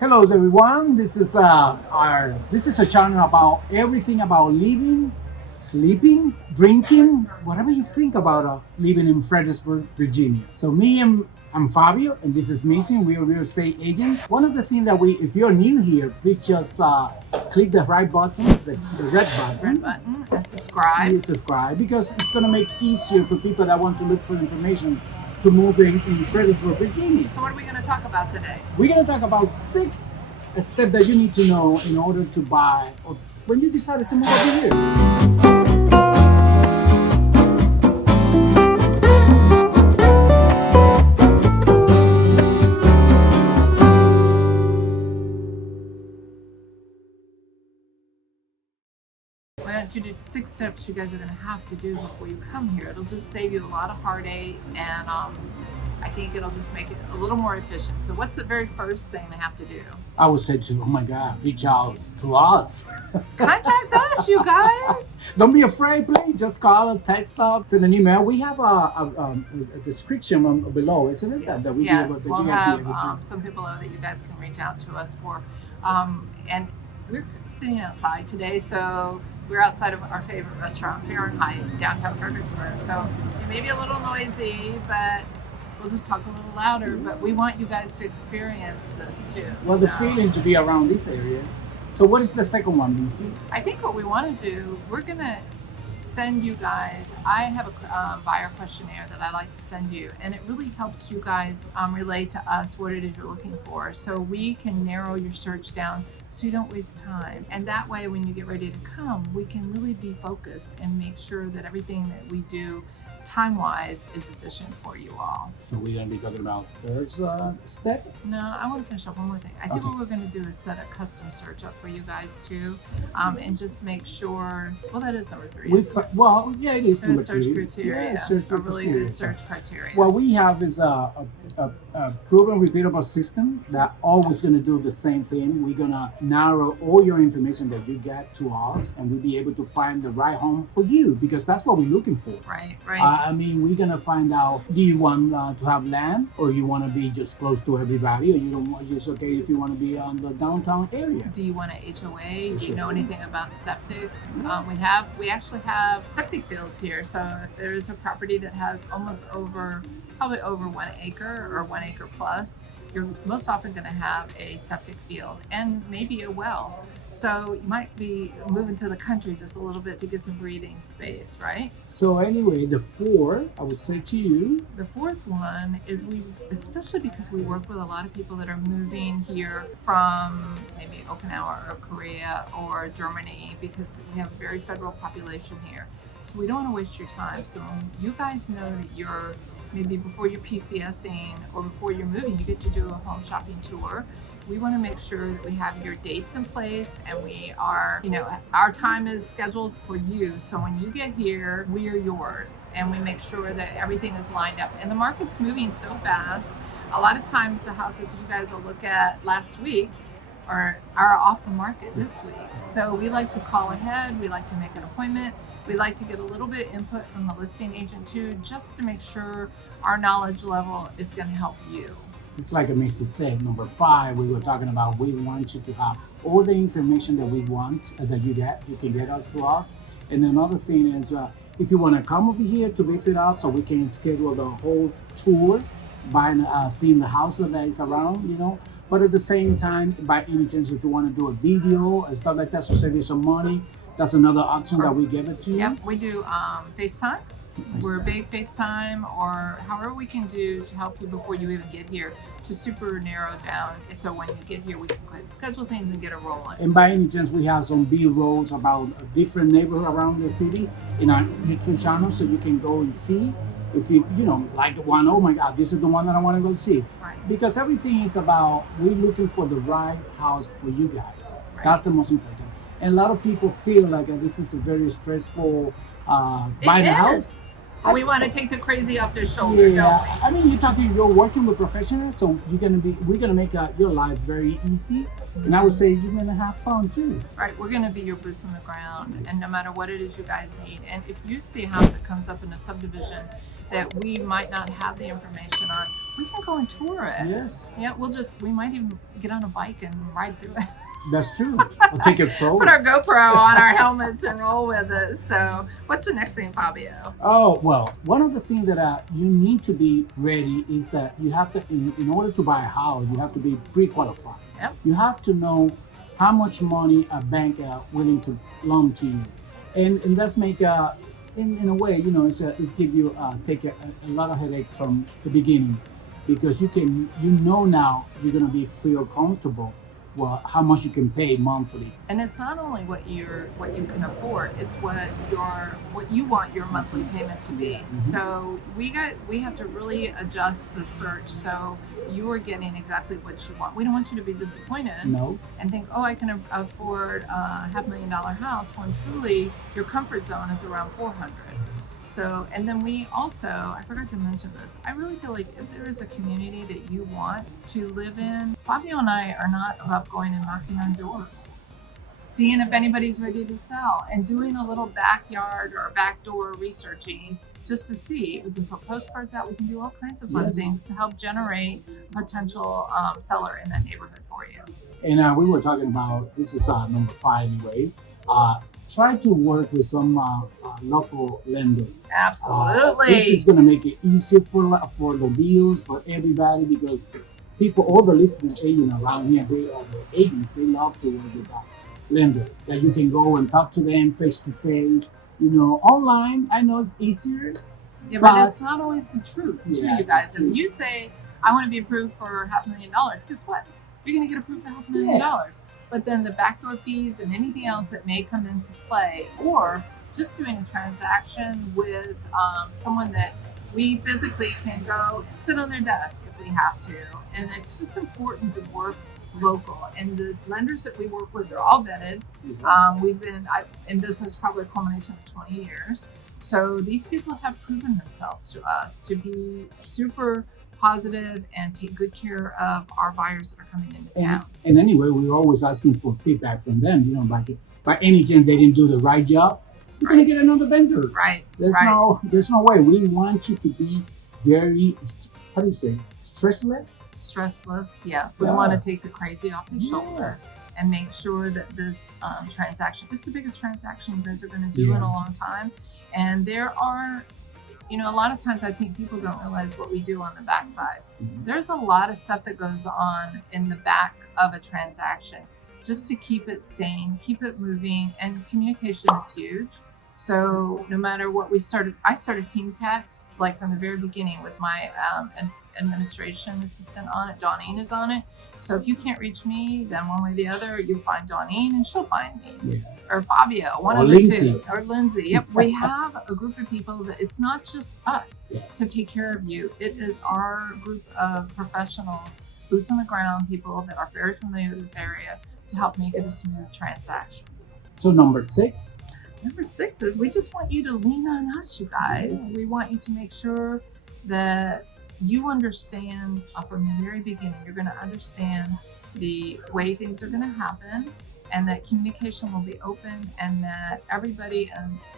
Hello everyone. This is a channel about everything about living, sleeping, drinking, whatever you think about living in Fredericksburg, Virginia. So I'm Fabio, and this is Missy. We are real estate agents. One of the things that if you're new here, please just click the right button, the red button. And subscribe. You subscribe because it's gonna make it easier for people that want to look for information to move in Fredericksburg, Virginia. So what are we going to talk about today? We're going to talk about 6 steps that you need to know in order to buy or when you decided to move over here. We're going to do 6 steps you guys are going to have to do before you come here. It'll just save you a lot of heartache, and I think it'll just make it a little more efficient. So what's the very first thing they have to do? I would say to, oh my God, reach out to us. Contact us, you guys. Don't be afraid, please. Just call, text us, send an email. We have a description below, isn't it? Yes, that we yes. We'll have to... some people that you guys can reach out to us for. And we're sitting outside today, so we're outside of our favorite restaurant, Fahrenheit, downtown Fredericksburg. So it may be a little noisy, but we'll just talk a little louder. But we want you guys to experience this too. Well, the feeling to be around this area. So what is the second one, Missy? I think what we want to do, we're going to send you guys, I have a buyer questionnaire that I like to send you, and it really helps you guys relate to us what it is you're looking for, so we can narrow your search down so you don't waste time. And that way, when you get ready to come, we can really be focused and make sure that everything that we do time-wise is efficient for you all. So we're going to be talking about third step? No, I want to finish up one more thing. I think what we're going to do is set a custom search up for you guys too, and just make sure, well, that is number 3. Well, yeah, it is number search 3. criteria. Yeah, search a really criteria. good search criteria. What we have is a proven repeatable system that always going to do the same thing. We're going to narrow all your information that you get to us, and we'll be able to find the right home for you, because that's what we're looking for. Right. I mean, we're going to find out, do you want to have land, or you want to be just close to everybody, or you don't want, it's okay if you want to be on the downtown area. Do you want an HOA? Do you know anything about septics? We actually have septic fields here. So if there's a property that has probably over 1 acre or 1 acre plus, you're most often going to have a septic field and maybe a well. So you might be moving to the country just a little bit to get some breathing space, right? So anyway, the 4, I would say to you. The 4th one is especially because we work with a lot of people that are moving here from maybe Okinawa or Korea or Germany, because we have a very federal population here. So we don't want to waste your time. So when you guys know that you're, maybe before you're PCSing or before you're moving, you get to do a home shopping tour. We want to make sure that we have your dates in place, and we are, our time is scheduled for you. So when you get here, we are yours, and we make sure that everything is lined up. And the market's moving so fast. A lot of times the houses you guys will look at last week are off the market this week. So we like to call ahead. We like to make an appointment. We like to get a little bit input from the listing agent too, just to make sure our knowledge level is going to help you. It's like Missy said, number 5, we were talking about, we want you to have all the information that we want, that you can get out to us. And another thing is, if you want to come over here to visit us, so we can schedule the whole tour, seeing the house that is around, But at the same time, by any chance, if you want to do a video and stuff like that, so save you some money, that's another option that we give it to you. Yep, we do FaceTime. We're a big FaceTime, or however we can do to help you before you even get here, to super narrow down. So when you get here, we can go ahead and schedule things and get it rolling. And by any chance, we have some B-rolls about a different neighborhood around the city in our YouTube channel, so you can go and see. If you like the one, oh my God, this is the one that I want to go see. Right. Because everything is about, we're looking for the right house for you guys. Right. That's the most important. And a lot of people feel like this is a very stressful buying a house. We want to take the crazy off their shoulder, don't we? I mean, you're working with professionals, so we're gonna make your life very easy, and I would say you're gonna have fun too. Right, we're gonna be your boots on the ground, and no matter what it is you guys need. And if you see a house that comes up in a subdivision that we might not have the information on, we can go and tour it. Yes, Yeah, we might even get on a bike and ride through it. that's true. I'll take a pro. Put our GoPro on our helmets and roll with it. So what's the next thing, Fabio? Oh, well, one of the things that you need to be ready is that you have to, in order to buy a house, you have to be pre-qualified. Yep. You have to know how much money a bank willing to loan to you. And that's make, in a way, it's give you, take a lot of headaches from the beginning, because now you're going to feel comfortable. Well, how much you can pay monthly. And it's not only what you can afford, it's what you want your monthly payment to be. Mm-hmm. So we have to really adjust the search so you are getting exactly what you want. We don't want you to be disappointed and think, oh, I can afford a $500,000 house, when truly your comfort zone is around 400. So, and then we also, I forgot to mention this, I really feel like if there is a community that you want to live in, Fabio and I are not above going and knocking on doors, seeing if anybody's ready to sell, and doing a little backyard or backdoor researching just to see. We can put postcards out, we can do all kinds of fun things to help generate a potential seller in that neighborhood for you. And we were talking about, this is number 5 anyway, try to work with some local lender. Absolutely. This is going to make it easier for the deals, for everybody, because all the listeners agents around here, the agents, they love to work with that lender. That you can go and talk to them face to face. Online, I know it's easier. Yeah, but it's not always the truth, too, you guys. True. If you say, I want to be approved for $500,000, guess what? You're going to get approved for $500,000. But then the backdoor fees and anything else that may come into play, or just doing a transaction with someone that we physically can go and sit on their desk if we have to. And it's just important to work local. And the lenders that we work with are all vetted. We've been in business probably a culmination of 20 years. So these people have proven themselves to us to be super positive and take good care of our buyers that are coming into town. And anyway, we're always asking for feedback from them. By any chance they didn't do the right job, you're going to get another vendor. Right. There's no way. We want you to be very, how do you say, stressless? Stressless, yes. We want to take the crazy off your shoulders and make sure that this transaction is the biggest transaction you guys are going to do in a long time. And there are, a lot of times I think people don't realize what we do on the backside. There's a lot of stuff that goes on in the back of a transaction just to keep it sane, keep it moving, and communication is huge. So no matter what I started team text like from the very beginning with my administration assistant on it. Dawnine is on it. So if you can't reach me, then one way or the other, you'll find Dawnine and she'll find me. Or Fabio, one of the two. Or Lindsay. Yep. We have a group of people that it's not just us to take care of you. It is our group of professionals, boots on the ground, people that are very familiar with this area to help make it a smooth transaction. So number 6? Number 6 is we just want you to lean on us, you guys. We want you to make sure that you understand from the very beginning, you're going to understand the way things are going to happen, and that communication will be open, and that everybody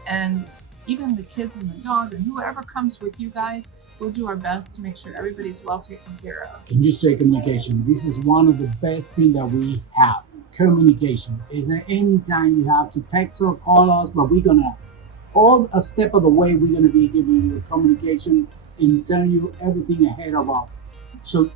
and even the kids and the dog and whoever comes with you guys, we'll do our best to make sure everybody's well taken care of. And you say communication. This is one of the best things that we have. Communication. Is there any time you have to text or call us, but we're gonna, all a step of the way, we're gonna be giving you communication and telling you everything ahead of all. So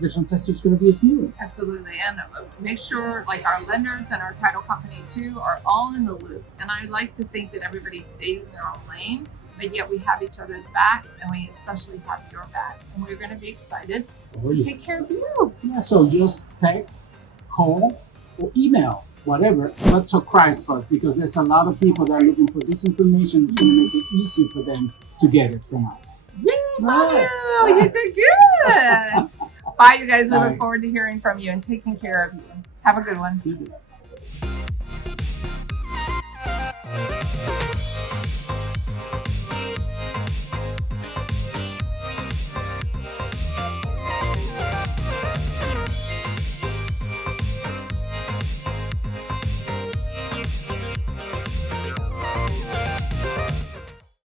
the transaction is gonna be smooth. Absolutely, and make sure like our lenders and our title company too are all in the loop. And I like to think that everybody stays in their own lane, but yet we have each other's backs, and we especially have your back. And we're gonna be excited to take care of you. Yeah, so just text, call, or email, whatever, but subscribe first, because there's a lot of people that are looking for this information. It's going to make it easy for them to get it from us. Yay, Fabio, you did good. Bye, you guys. We look forward to hearing from you and taking care of you. Have a good one. Good.